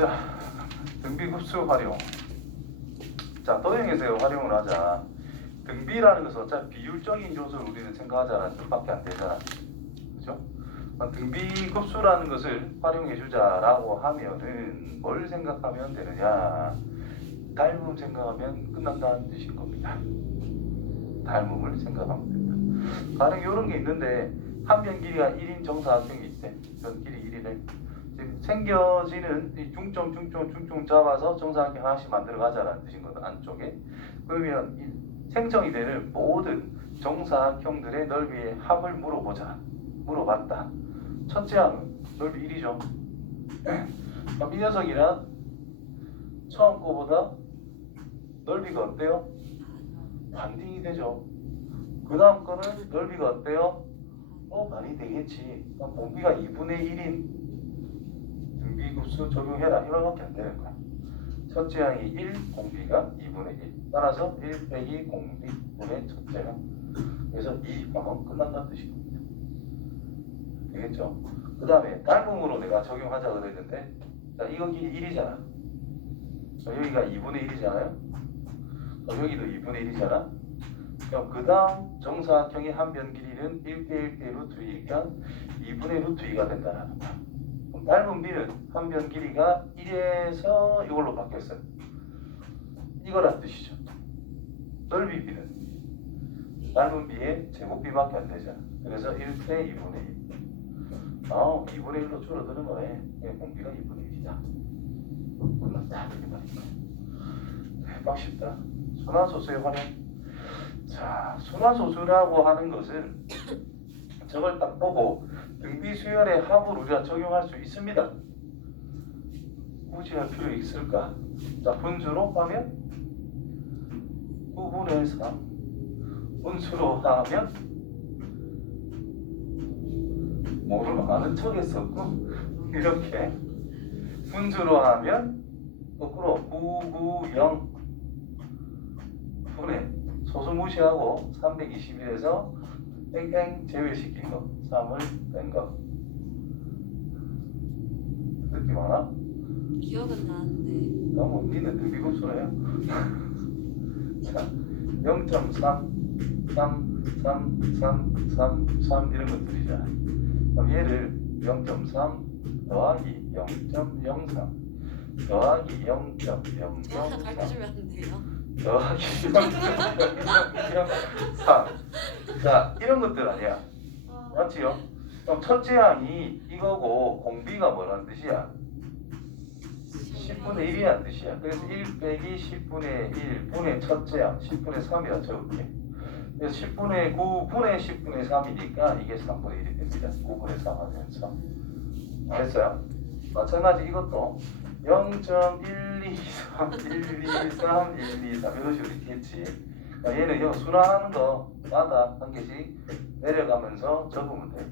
자, 등비급수 활용. 자, 도형에서 활용을 하자. 등비라는 것은 어차피 비율적인 요소를 우리는 생각하잖아. 뜻밖에 안 되잖아. 그죠? 어, 등비 급수라는 것을 활용해 주자라고 하면은 뭘 생각하면 되느냐? 닮음 생각하면 끝난다는 뜻인 겁니다. 닮음을 생각하면 됩니다. 가령 이런 게 있는데 한변 길이가 1인 정사각형이 있대. 변 길이 1이래. 생겨지는 이 중점, 중점, 중점 잡아서 정사각형 하나씩 만들어 가자라는 뜻인 거다. 안쪽에. 그러면 이 생성이 되는 모든 정사각형들의 넓이의 합을 물어보자. 물어봤다. 첫째 항은 넓이 1이죠. 그럼 이 녀석이랑 처음 거보다 넓이가 어때요? 반딩이 되죠. 그 다음 거는 넓이가 어때요? 어, 많이 되겠지. 그럼 공비가 2분의 1인 등비급수 적용해라. 이만밖에 안 되는 거야. 첫째 항이 1, 공비가 2분의 1. 따라서 1 빼기 공비 분의 첫째 항. 그래서 2 하면 끝난다는 뜻인 겁니다. 되겠죠? 그 다음에 닮음으로 내가 적용하자 그랬는데 자, 이거 길이 1이잖아. 여기가 2분의 1이잖아요. 여기도 2분의 1이잖아. 그럼 그 다음 정사각형의 한 변 길이는 1대 1대 루트 2니까 2분의 루트 2가 된다는 거야. 닮은 비는 한 변 길이가 1에서 이걸로 바뀌었어요. 이거란 뜻이죠. 넓이 비는 닮은 비의 제곱비밖에 안 되잖아. 그래서 1대 2분의 1. 아, 2분의 1로 줄어드는 거네. 예, 공비가 2분의 1이다. 끝났다. 이렇게 말이야. 대박 쉽다. 순환소수의 활용. 자, 순환소수라고 하는 것은 저걸 딱 보고 등비수열의 합을 우리가 적용할 수 있습니다. 굳이 할 필요 있을까? 자, 분수로 하면 9분의 3. 분수로 하면 뭐를 아는 척 했었고 이렇게 분수로 하면 거꾸로 990 분의 소수 무시하고 321에서 땡땡 제외시킨 거 3을 뺀거 느낌 와나? 기억은 나는데. 너무 니는 등비급수네요 자 0.3 3 3 3 3 3 이런 것들이잖아 그럼 얘를 0.3 더하기 0.03 더하기 0.003 제가 가르쳐주면 안 돼요? 0.03자 이런 것들 아니야 맞지요? 그럼 첫째 항이 이거고 공비가 뭐라는 뜻이야? 10분의 1이라는 뜻이야 그래서 1 빼기 10분의 1 분의 첫째 항 10분의 3이라 적을게 그래서 10분의 9 분의 10분의 3이니까 이게 3분의 1이 됩니다 9분의 3 하면서 됐어요? 마찬가지 이것도 0.123, 123, 123 이런 식으로 있겠지. 그러니까 얘는 이 순환하는 거마다 한 개씩 내려가면서 적으면 돼.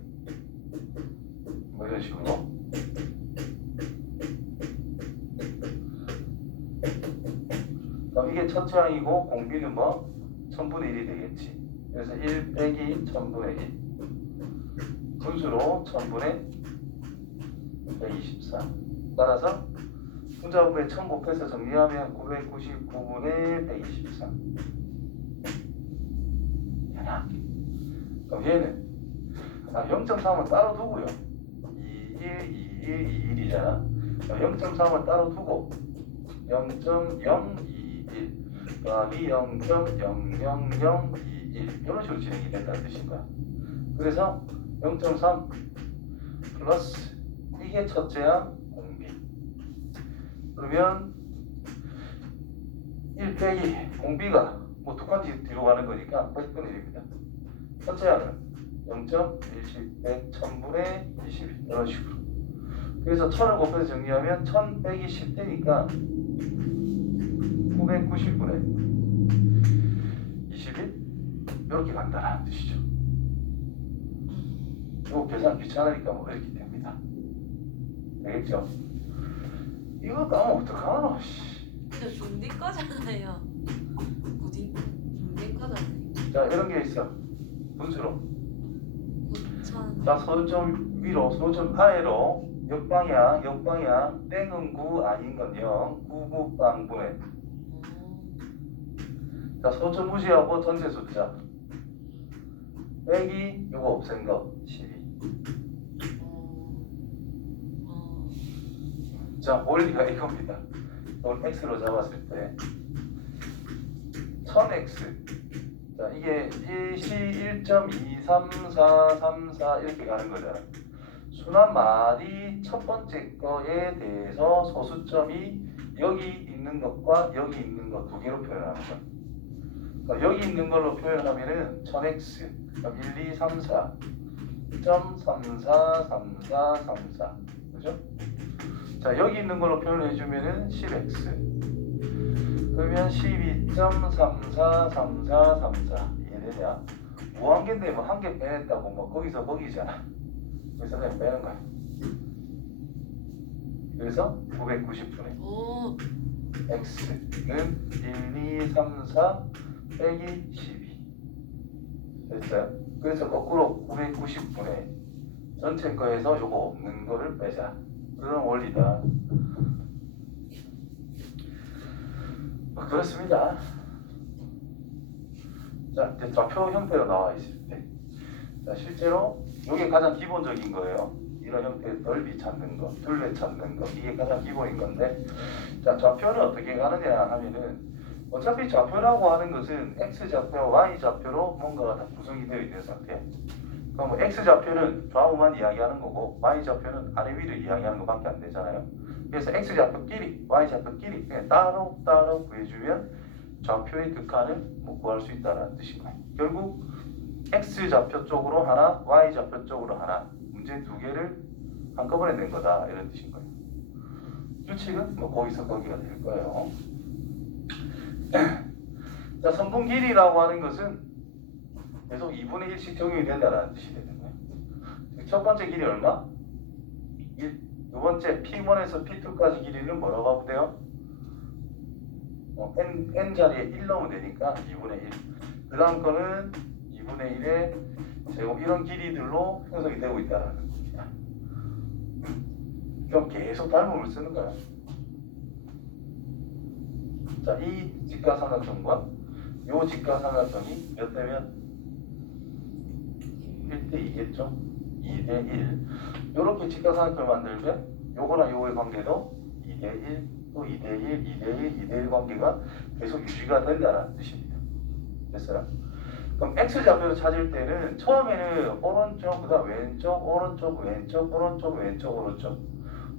뭐 이런 식으로. 그럼 이게 첫째 항이고 공비는 뭐? 1000분의 1이 되겠지. 그래서 1 빼기 1000분의 1. 분수로 1000분의 124. 따라서 분자분의 1000 곱해서 정리하면 999분의 123. 되나? 그럼 얘는 아, 0.3은 따로 두고요. 21, 21, 21이잖아. 0.3은 따로 두고 0.021 더하기 0.00021 이런 식으로 진행이 된다는 뜻인 거야. 그래서 0.3 플러스 이게 첫째 항 공비. 그러면 1 빼기 공비가 뭐 똑같이 뒤로 가는 거니까 100분의 1입니다. 첫째 항은 0.110, 100, 1000분의 20 이런 식으로. 그래서 1000을 곱해서 정리하면 1000 빼기 10 되니까 990분의 21 이렇게 간다는 뜻이죠. 이거 계산 귀찮으니까 뭐 이렇게 됩니다. 되겠죠? 이거 까면 어떡하노? 씨. 근데 존디까잖아요 고딩 존디까잖아요 자 이런 게 있어. 분수로. 9천 자 소점 위로 소점 아래로 역방향, 역방향, 땡은 9, 아닌 건 0, 9, 9, 빵분해. 자, 소수 무시하고 전체 숫자. 빼기, 요거 없앤 거, 12. 자, 원리가 이겁니다. 이걸 x로 잡았을 때 1000x 자, 이게 일시 1.23434 이렇게 가는 거잖아. 순환 말이 첫 번째 거에 대해서 소수점이 여기 있는 것과 여기 있는 것 두 개로 표현하는 거야. 그러니까 여기 있는 걸로 표현하면은 1000x 그럼 1, 2, 3, 4 1.34, 34, 34 그죠? 자 여기 있는 걸로 표현해 주면은 10x 그러면 12.343434 이해되냐? 무한계인데 뭐 한 개 빼냈다고 뭐 거기서 거기잖아. 그래서 그냥 빼는 거야. 그래서 990분의 오, x는 1, 2, 3, 4 빼기 12 됐어요? 그래서 거꾸로 990분의 전체 거에서 요거 없는 거를 빼자 그런 원리다. 뭐 그렇습니다. 자 좌표 형태로 나와 있을 때 자, 실제로 이게 가장 기본적인 거예요. 이런 형태의 넓이 찾는 거, 둘레 찾는 거 이게 가장 기본인 건데 자 좌표는 어떻게 가느냐 하면은 어차피 좌표라고 하는 것은 x 좌표, y 좌표로 뭔가가 다 구성이 되어 있는 상태야. 그럼 뭐 x 좌표는 좌우만 이야기하는 거고 y 좌표는 아래 위를 이야기하는 것밖에 안 되잖아요. 그래서 x 좌표끼리, y 좌표끼리 따로 따로 구해주면 좌표의 극한을 뭐 구할 수 있다는 거예요. 결국 x 좌표 쪽으로 하나, y 좌표 쪽으로 하나 문제 두 개를 한꺼번에 낸 거다 이런 뜻인 거예요. 규칙은 뭐 거기서 거기가 될 거예요. 자, 선분 길이라고 하는 것은 계속 2분의 1씩 적용이 된다는 뜻이 되는 거예요. 첫 번째 길이 얼마? 1. 두 번째 P1에서 P2까지 길이는 뭐라고 하면 돼요? 어, n, n 자리에 1 넣으면 되니까 2분의 1. 그 다음 거는 2분의 1의 제곱 이런 길이들로 형성이 되고 있다는 겁니다. 그럼 계속 닮음을 쓰는 거야. 자, 이 직가삼각형과 요 직가삼각형이 몇 대면 1대 2겠죠? 2대 1. 요렇게 직가삼각형을 만들면 요거랑 요거의 관계도 2대 1, 또 2대 1, 2대 1, 2대 1 관계가 계속 유지가 된다는 뜻입니다. 됐어요? 그럼 x 좌표를 찾을 때는 처음에는 오른쪽, 그다음 왼쪽, 오른쪽, 왼쪽, 오른쪽, 왼쪽, 오른쪽.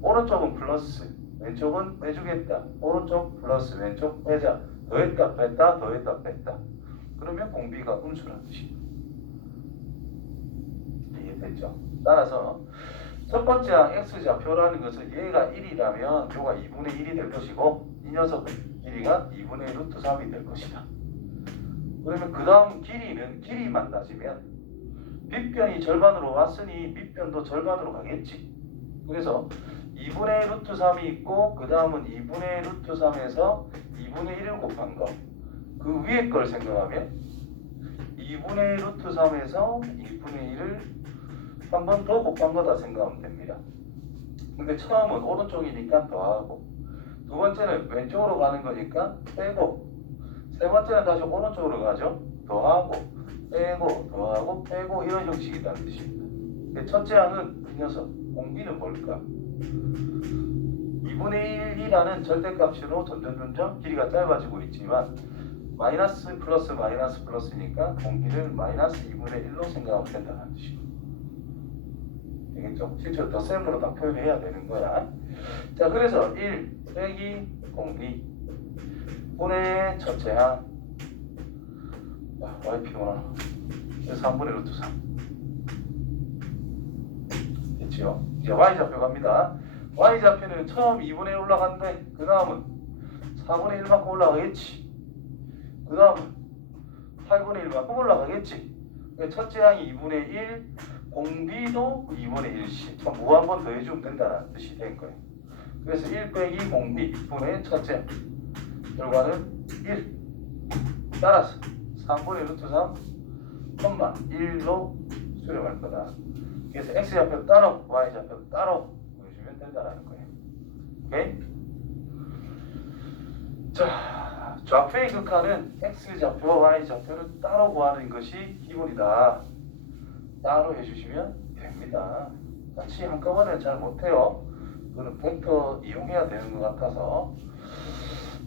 오른쪽은 플러스, 왼쪽은 빼주겠다. 오른쪽 플러스 왼쪽 빼자. 더했다 뺐다 더했다 뺐다. 그러면 공비가 음수라는 뜻입니다. 이해됐죠? 따라서 첫 번째 항 x 좌표라는 것은 얘가 1이라면 요가 2분의 1이 될 것이고 이 녀석 길이가 2분의 루트 3이 될 것이다. 그러면 그 다음 길이는 길이만 따지면 밑변이 절반으로 왔으니 밑변도 절반으로 가겠지. 그래서 2분의 루트 3이 있고 그 다음은 2분의 루트 3에서 2분의 1을 곱한 거. 그 위에 걸 생각하면 2분의 루트 3에서 2분의 1을 한 번 더 곱한 거다 생각하면 됩니다. 근데 처음은 오른쪽이니까 더하고 두 번째는 왼쪽으로 가는 거니까 빼고 세 번째는 다시 오른쪽으로 가죠. 더하고 빼고 더하고 빼고 이런 형식이라는 뜻입니다. 첫째 항은 이 녀석 공비는 뭘까? 2분의 1이라는 절대값으로 점점점점 길이가 짧아지고 있지만 마이너스 플러스 마이너스 플러스니까 공비를 마이너스 2분의 1로 생각하면 된다는 뜻이고 되겠죠? 실제로 덧셈으로 다 표현해야 되는 거야. 자 그래서 1 빼기 공비 분의 첫째 항 야, yp구나 3분의 루트 3 됐지요? 이제 y좌표 갑니다 y좌표는 처음 2분의 1 올라갔는데 그 다음은 4분의 1만큼 올라가겠지 그 다음은 8분의 1만큼 올라가겠지 그러니까 첫째 항이 2분의 1 공비도 2분의 1씩 전부 한번 더해주면 된다는 뜻이 된 거예요 그래서 1 빼기 공비 분의 첫째 항 결과는 1 따라서 3분의 루트 3 콤마 1로 수렴할 거다 그래서 x좌표 따로 y좌표 따로 보여주면 된다는 거예요. 오케이? 자, 좌표의 극한은 x 좌표와 y 좌표를 따로 구하는 것이 기본이다. 따로 해주시면 됩니다. 같이 한꺼번에 잘 못해요. 그거는 벡터 이용해야 되는 것 같아서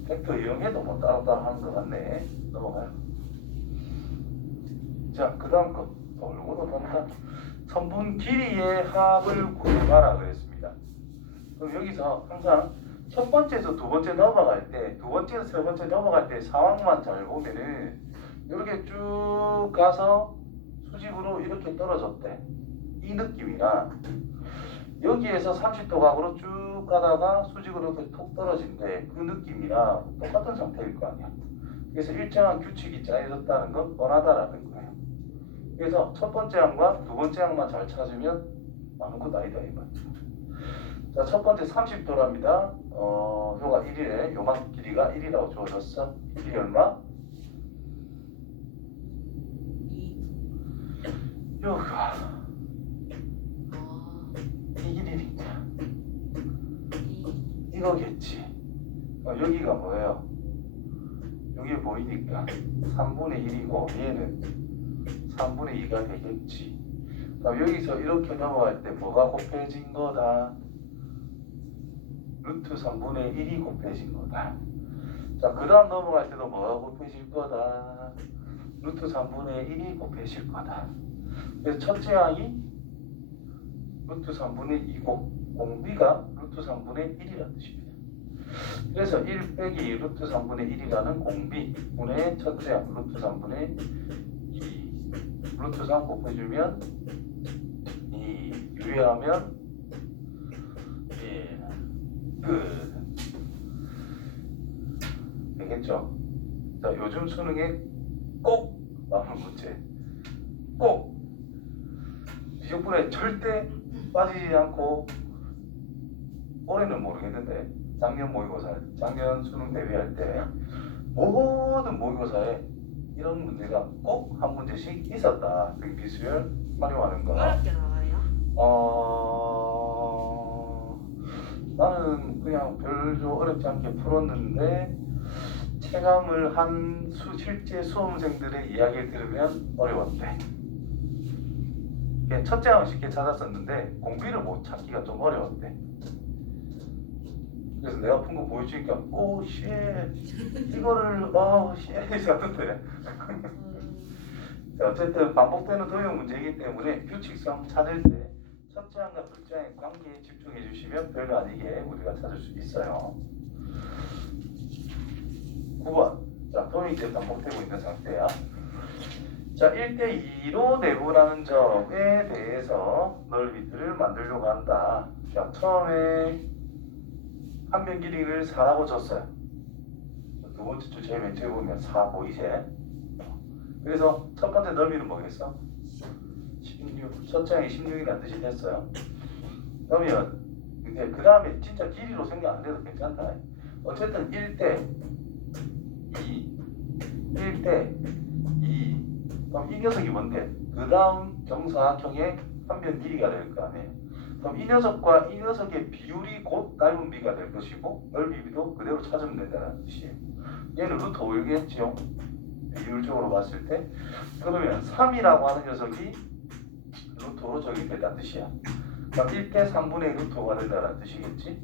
벡터 이용해도 뭐 따로따로 하는 것 같네. 넘어가요. 자, 그 다음 거. 돌고도 돈다. 선분 길이의 합을 구해봐라 그랬습니다. 그럼 여기서 항상 첫 번째에서 두 번째 넘어갈 때, 두 번째에서 세 번째 넘어갈 때 상황만 잘 보면은 이렇게 쭉 가서 수직으로 이렇게 떨어졌대. 이 느낌이나 여기에서 30도 각으로 쭉 가다가 수직으로 이렇게 톡 떨어진대. 그 느낌이랑 똑같은 상태일 거 아니야. 그래서 일정한 규칙이 짜여졌다는 건 뻔하다라는 거예요. 그래서 첫 번째 항과 두 번째 항만 잘 찾으면 아무것도 아니다 이 말이죠. 자, 첫 번째 30도랍니다. 어, 요가 1이래. 요만 길이가 1이라고 주어졌어. 길이 얼마? 2. 요가 아, 이 길이니까 2. 이거겠지. 어, 여기가 뭐예요? 여기 보이니까 3분의 1이고 얘는 3분의 2가 되겠지. 그럼 여기서 이렇게 넘어갈 때 뭐가 곱해진 거다? 루트 3분의 1이 곱해진 거다. 자, 그 다음 넘어갈 때도 뭐가 곱해질 거다? 루트 3분의 1이 곱해질 거다. 그래서 첫째 항이 루트 3분의 2고 공비가 루트 3분의 1이라는 뜻입니다. 그래서 1 빼기 루트 3분의 1이라는 공비 분의 첫째 항 루트 3분의 2 루트 3 곱해주면 2 유리하면 1 끝. 되겠죠? 자, 요즘 수능에 꼭 나오는 문제. 꼭 지역분에 절대 빠지지 않고 올해는 모르겠는데 작년 모의고사, 작년 수능 대비할 때 모든 모의고사에 이런 문제가 꼭 한 문제씩 있었다. 그 비수열 활용하는 거. 어렵게 나와요? 어... 나는 그냥 별로 어렵지 않게 풀었는데 체감을 한 수, 실제 수험생들의 이야기를 들으면 어려웠대. 이게 첫째 항은 쉽게 찾았었는데 공비를 못 찾기가 좀 어려웠대. 그래서 내가 푼 거 보여주니까 오 쉣, 이거를 아 쉣, 이랬는데 음, 자, 어쨌든 반복되는 도형 문제이기 때문에 규칙성 찾을 때 첫째 항과 둘째 항의 관계에 집중해 주시면 별거 아니게 우리가 찾을 수 있어요. 9번. 자, 도형이 이제 반복되고 있는 상태야. 자, 1대 2로 내분하는 점에 대해서 넓이들을 만들려고 한다. 자, 처음에 한 변 길이를 4라고 줬어요. 두 번째 줄 제일 왼쪽에 보면 4 보이지? 그래서 첫 번째 넓이는 뭐겠어? 16. 첫째 항이 16이라는 뜻이 됐어요. 그러면 이제 그 다음에 진짜 길이로 생각 안 해도 괜찮다. 어쨌든 1대 2, 1대 2. 그럼 이 녀석이 뭔데? 그 다음 정사각형의 한변 길이가 될 거 아니에요. 그럼 이 녀석과 이 녀석의 비율이 곧 짧은 비가 될 것이고 넓이비도 그대로 찾으면 된다는 뜻이에요. 얘는 루트 5겠죠. 비율적으로 봤을 때. 그러면 3이라고 하는 녀석이 루트 5로 적용된다는 뜻이야. 그럼 1대 3분의 루트 5가 된다는 뜻이겠지.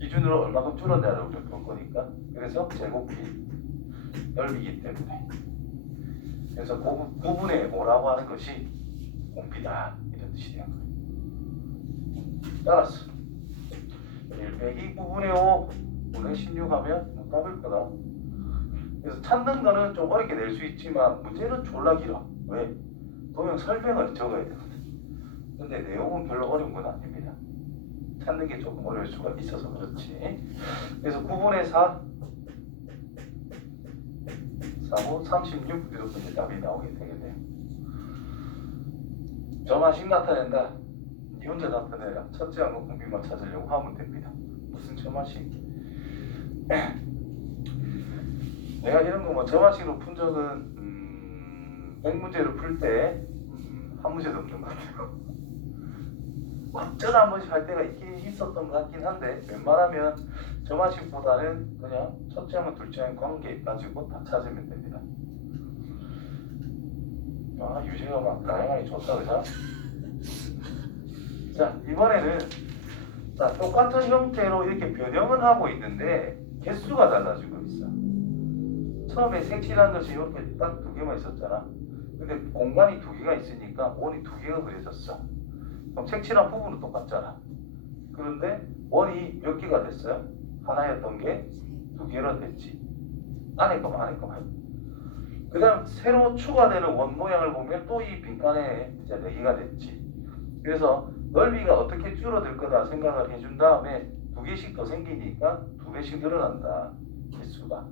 기준으로 얼마큼 줄어내라고 볼 거니까. 그래서 제곱비 넓이기 때문에. 그래서 9, 9분의 5라고 하는 것이 공비다. 이런 뜻이 되는 거예요. 따라서 1 빼기 9분의 5 분의 16 하면 뭐 답일 거다. 그래서 찾는 거는 좀 어렵게 낼 수 있지만 문제는 졸라 길어. 왜? 도형 설명을 적어야 되거든. 근데 내용은 별로 어려운 건 아닙니다. 찾는 게 조금 어려울 수가 있어서 그렇지. 그래서 9분의 4 4고 36 이렇게 이제 답이 나오게 되겠네요. 점화식 나타낸다. 니 혼자 나타내라. 첫째 항과 공비만 찾으려고 하면 됩니다. 무슨 점화식? 내가 이런 거뭐 점화식으로 푼 적은 음, 100문제를 풀때 음, 한 문제도 없는 것 같아요. 어쩌다 한 번씩 할 때가 있긴 있었던 것 같긴 한데 웬만하면 저만식보다는 그냥 첫째 하면 둘째 하면 관계 가지고 다 찾으면 됩니다. 아 유재가 막 다양하게 좋다 그죠? 자 이번에는 자 똑같은 형태로 이렇게 변형은 하고 있는데 개수가 달라지고 있어. 처음에 색칠한 것이 이렇게 딱 두 개만 있었잖아. 근데 공간이 두 개가 있으니까 원이 두 개가 그려졌어. 그럼 색칠한 부분은 똑같잖아. 그런데 원이 몇 개가 됐어요? 하나였던 게 두 개로 됐지. 안에 거만 안에 거만. 그 다음 새로 추가되는 원 모양을 보면 또 이 빈칸에 이제 네 개가 됐지. 그래서 넓이가 어떻게 줄어들 거다 생각을 해준 다음에 두 개씩 더 생기니까 두 배씩 늘어난다. 개수가.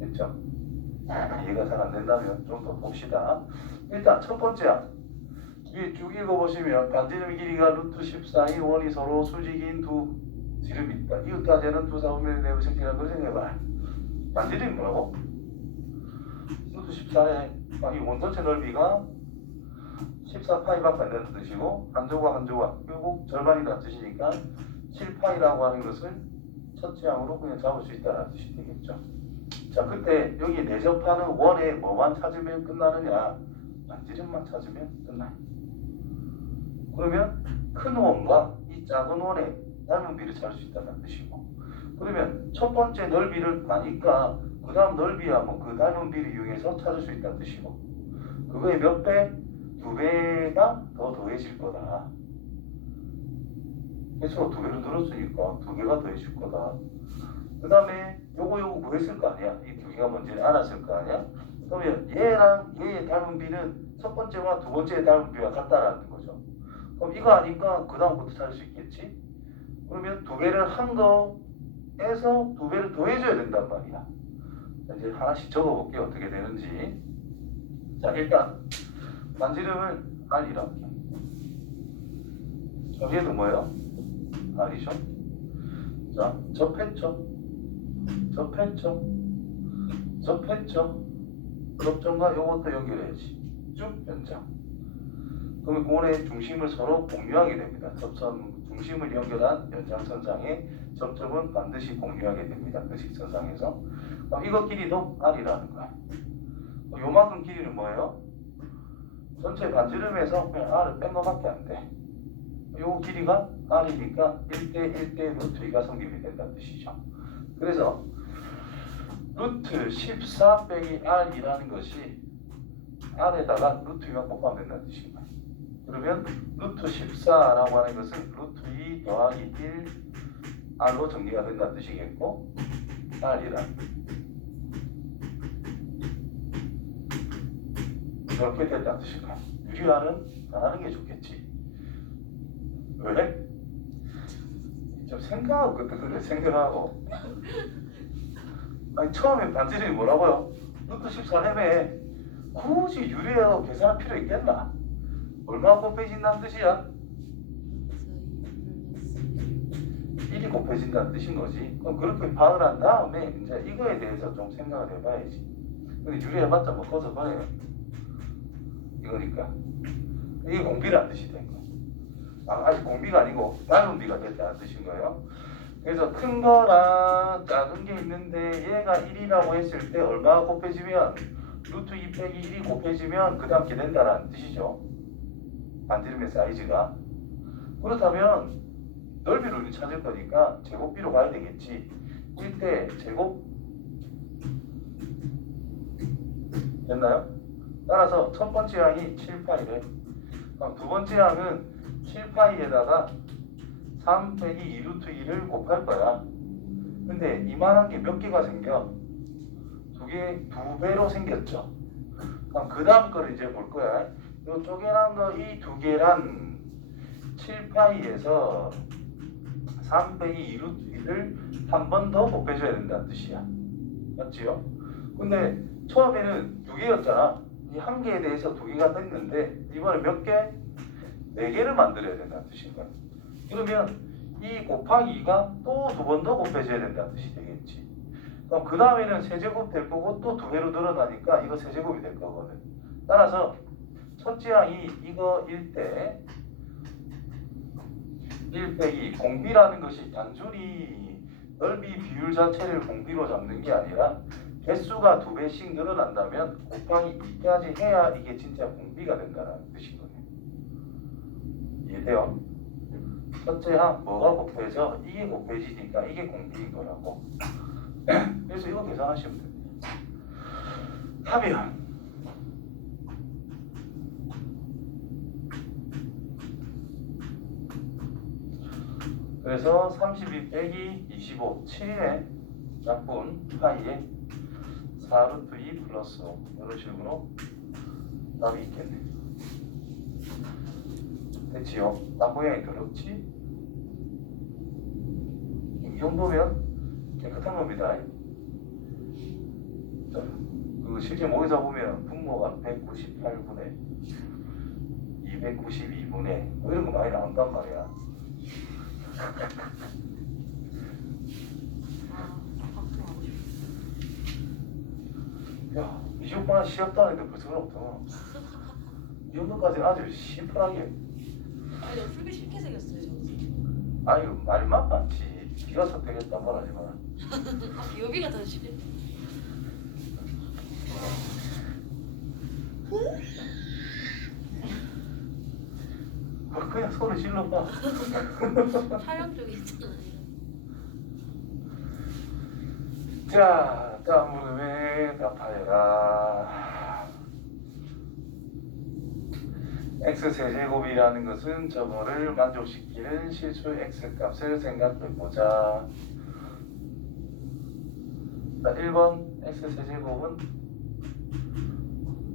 됐죠? 이해가 잘 안 된다면 좀 더 봅시다. 일단 첫 번째 위에 쭉 읽어보시면 반지름 길이가 루트 14인 원이 서로 수직인 두 지름이 있다. 이웃과제는 두 사분면의 내부 색이라는 걸 생각해봐. 반지름이 뭐라고? 루트 14의 이 원전체 넓이가 14파이 밖에 안 되는 뜻이고 한 조각 한 조각 결국 절반이라는 뜻이니까 7파이라고 하는 것을 첫째 항으로 그냥 잡을 수 있다는 뜻이 되겠죠. 자 그때 여기 내접하는 원에 뭐만 찾으면 끝나느냐 반지름만 찾으면 끝나요. 그러면 큰 원과 이 작은 원의 닮은비를 찾을 수 있다는 뜻이고 그러면 첫 번째 넓이를 아니까 그 다음 넓이야 뭐그 닮은비를 이용해서 찾을 수 있다는 뜻이고 그거의 몇 배? 두 배가 더 더해질 거다. 개수가 두 배로 늘었으니까 두 배가 더해질 거다. 그 다음에 요거 요거 구했을 거 아니야? 이 두 개가 뭔지를 알았을 거 아니야? 그러면 얘랑 얘의 닮은 비는 첫 번째와 두 번째의 닮은 비가 같다라는 거죠. 그럼 이거 아니까 그 다음부터 찾을 수 있겠지? 그러면 두 배를 한 거에서 두 배를 더해줘야 된단 말이야. 자, 이제 하나씩 적어볼게요. 어떻게 되는지. 자, 일단 반지름을 R이라고 할게요. 여기에도 뭐예요? R이죠. 자, 접했죠. 접했죠. 접했죠. 접점과 이것도 연결해야지. 쭉 연장. 그러면 원의 중심을 서로 공유하게 됩니다. 접선 중심을 연결한 연장선상의 접점은 반드시 공유하게 됩니다. 그 식선상에서. 그럼 이거 길이도 R이라는 거야. 그럼 요만큼 길이는 뭐예요? 전체 반지름에서 그냥 R을 뺀 거밖에 안 돼. 요 길이가 R이니까 1대 1대 루트 2가 성립이 된다는 뜻이죠. 그래서 루트 14 빼기 R이라는 것이 R에다가 루트 2가 곱하면 된다는 뜻입니다. 그러면 루트 14라고 하는 것은 루트 2 더하기 1 R로 정리가 된다는 뜻이겠고 R이란 이렇게 된다는 뜻인가 유리알은 안 하는 게 좋겠지 왜? 좀 생각하고 그때 그래 생각하고 아니 처음에 반지름이 뭐라고요? 루트 14렘에 굳이 유리하고 계산할 필요 있겠나? 얼마 곱해진다는 뜻이야? 1이 곱해진다는 뜻인 거지. 그럼 그렇게 파악을 한 다음에 이제 이거에 대해서 좀 생각을 해봐야지. 근데 유리해봤자 뭐 버려요. 이거니까. 이게 공비라는 뜻이 된 거야. 아, 아니 공비가 아니고 닮은 비가 됐다는 뜻인 거예요. 그래서 큰 거랑 작은 게 있는데 얘가 1이라고 했을 때 얼마가 곱해지면 루트 2 빼기 1이 곱해지면 그 다음 게 된다는 뜻이죠. 반지름의 사이즈가. 그렇다면 넓이를 찾을 거니까 제곱비로 가야 되겠지. 1대 제곱 됐나요? 따라서 첫 번째 항이 7파이래. 그럼 두 번째 항은 7파이에다가 3 빼기 2루트 2를 곱할 거야. 근데 이만한 게 몇 개가 생겨? 두 개, 두 배로 생겼죠. 그럼 그 다음 거를 이제 볼 거야. 요 쪼개난 거 이 두 개란 7파이에서 3 빼기 2루트 2를 한 번 더 곱해줘야 된다는 뜻이야. 맞지요? 근데 처음에는 두 개였잖아. 이 한 개에 대해서 두 개가 됐는데 이번에 몇 개? 네 개를 만들어야 된다는 뜻인 거야. 그러면 이 곱하기 2가 또 두 번 더 곱해줘야 된다는 뜻이 되겠지. 그럼 그 다음에는 세제곱 될 거고 또 두 배로 늘어나니까 이거 세제곱이 될 거거든. 따라서 첫째 항이 이거 1대 1 빼기 공비라는 것이 단순히 넓이 비율 자체를 공비로 잡는 게 아니라 개수가 두 배씩 늘어난다면 곱하기 2까지 해야 이게 진짜 공비가 된다는 뜻인 거예요. 이해돼요? 첫째 항 뭐가 곱해져? 이게 곱해지니까 이게 공비인 거라고. 그래서 이거 계산하시면 됩니다. 하면 그래서 32 빼기 25 7의 약분 파이에 4루트 2 플러스 5 이런 식으로 답이 있겠네 됐지요? 딱 모양이 더럽지? 이 정도면 깨끗한 겁니다 자, 그 실제 모의사 보면 분모가 198분의 292분의 뭐 이런 거 많이 나온단 말이야 야, 이 정도만 쉬었다는데 벌써 그렇다. 이 정도까지는 아주 심플하게. 아니 너 풀기 싫게 생겼어요 저. 아유, 말만 많지. 비가 서 되겠단 말 하지 마. 아 여기가 더 싫어. 아, 그냥 소리 질러봐. 촬영 쪽에 있잖아요. 자, 다음 물음에 답하여라. x 세제곱이라는 것은 저거를 만족시키는 실수 x 값을 생각해보자. 자, 1번 x 세제곱은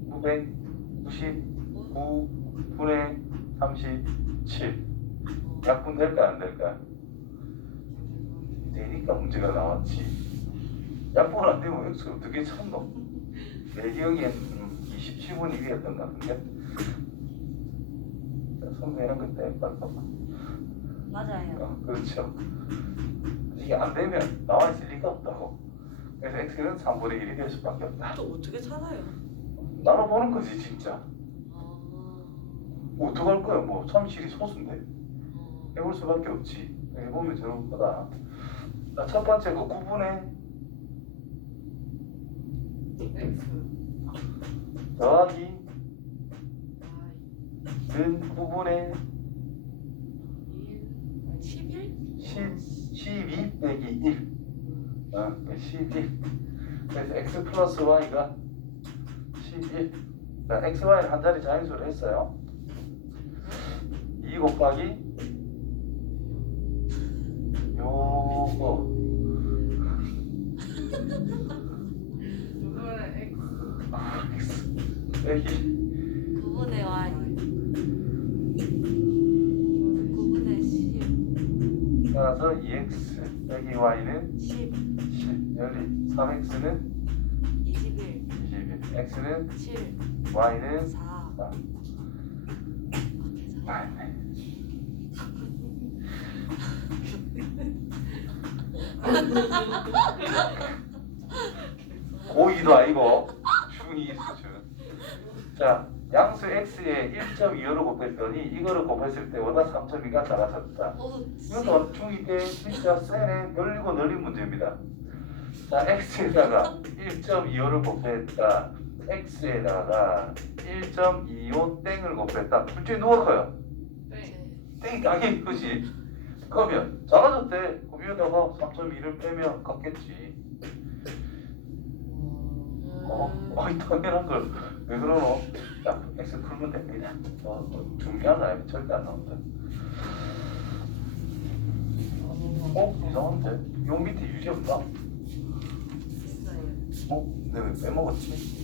999 분의 37. 약분 될까 안 될까? 되니까 문제가 나왔지. 약분 안 되면 x 어떻게 찾노? 내 기억엔 음, 27분이 위였던 것 같은데. 자, 선배는 그때 봐봐. 맞아요. 어, 그렇죠. 이게 안 되면 나와 있을 리가 없다고. 그래서 x는 3분의 1이 될 수밖에 없다. 또 어떻게 찾아요? 나눠보는 거지 진짜. 아, 어떡할 거야? 뭐 37이 소수인데. 어. 해볼 수밖에 없지. 해보면 저런 거다. 자, 첫 번째 그 9분의 X 더하기 는 9분의 1 11? 10, 12 빼기 1. 어, 11. 그래서 x 플러스 y가 11. 자, x, y는 한 자리 자연수로 했어요. 2 곱하기 요거 누구는 X 9분의 y. 9분의 10. 따라서 2x 빼기 y는 10. 10. 열리 3x는 21. 21. x는 7. y는 4. 4. 아, 계산. 맞네. 고2도 아니고 중2 수준. 자, 양수 x에 1.25를 곱했더니 이거를 곱했을 때보다 3.2가 작아졌다. 어, 이것도 중2 때 진짜 세네 늘리고 늘린 문제입니다. 자, x에다가 1.25를 곱했다. x에다가 1.25 땡을 곱했다. 둘 중에 누가 커요? 땡 땡이 당연히 이거지. 그러면 작아졌대. 그럼 위에다가 3.2를 빼면 같겠지. 어, 아이 당연한 걸. 왜 그러노? 자, x 풀면 됩니다. 어, 어, 중요한 라인 절대 안 나온다. 어? 이상한데? 요 밑에 유지? 있어요 어? 내가 왜 빼먹었지?